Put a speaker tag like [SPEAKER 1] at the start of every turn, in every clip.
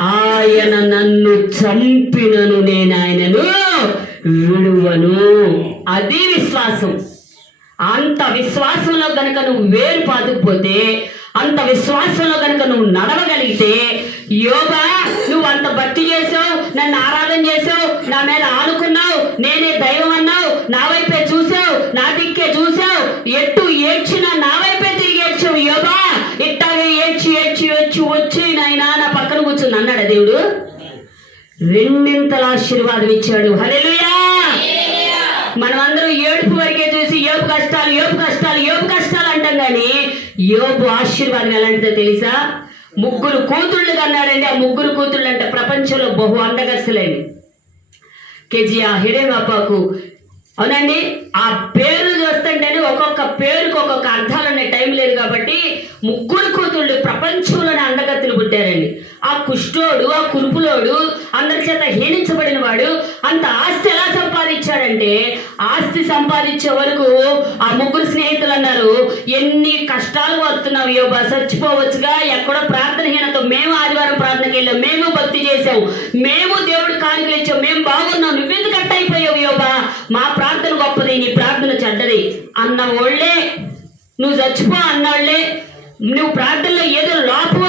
[SPEAKER 1] ఆయన నన్ను చంపినను నేను ఆయనను విడువను. అది విశ్వాసం. అంత విశ్వాసంలో గనక నువ్వు వేరు పాతుకుపోతే అంత విశ్వాసంలో గనక నువ్వు నడవగలిగితే యోగా నువ్వు అంత భక్తి చేసావు నన్ను ఆరాధన చేసావు నా మీద ఆనుకున్నావు నేనే దైవం అన్నావు నా వైపే చూసావు నా దిక్కే చూసావు ఎట్టు ఏడ్చినా నా వైపే తిరిగి ఏడ్చావు యోగా ఇట్టాగే ఏడ్చి ఏడ్చి ఏడ్చి వచ్చి పక్కన అన్నాడు దేవుడు? రెండింతల ఆశీర్వాదం ఇచ్చాడు. హల్లెలూయా! మనమందరం ఏడుపు వరకే చూసి ఏపు కష్టాలు ఏపు కష్టాలు ఏపు కష్టాలు అంటాం కానీ యోపు ఆశీర్వాదం ఎలాంటిదో తెలుసా? ముగ్గురు కూతుళ్ళు అన్నాడండి ఆ ముగ్గురు కూతుళ్ళు అంటే ప్రపంచంలో బహు అందగస్తులండి కేజీఆ హిరేబాపాకు అవునండి ఆ పేరు చూస్తుంటేనే ఒక్కొక్క పేరుకు ఒక్కొక్క అర్థాలు అనే టైం లేదు కాబట్టి ముగ్గురు కూతుళ్ళు ప్రపంచ అందగత్తులు పుట్టారండి. ఆ కుష్ఠోడు ఆ కురుపులోడు అందరి చేత హీనించబడిన వాడు అంత ఆస్తి ఎలా సంపాదించాడంటే ఆస్తి సంపాదించే వరకు ఆ ముగ్గురు స్నేహితులు అన్నారు ఎన్ని కష్టాలు వస్తున్నావు యోగ చచ్చిపోవచ్చుగా ఎక్కడో ప్రార్థనహీనతో మేము ఆదివారం ప్రార్థనకి వెళ్ళాం మేము భక్తి చేసాం మేము దేవుడు కానుకలు ఇచ్చాం మేము బాగున్నాం నువ్వెందుకు కట్ అయిపోయావు యోగ మా ప్రార్థన గొప్పది నీ ప్రార్థన చెడ్డది అన్న వాళ్ళే నువ్వు చచ్చిపో అన్నోళ్ళే నువ్వు ప్రార్థనలో ఏదో లోపం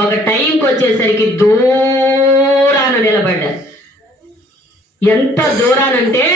[SPEAKER 1] ఒక టైంకి వచ్చేసరికి దూరాన నిలబడ్డారు ఎంత దూరానంటే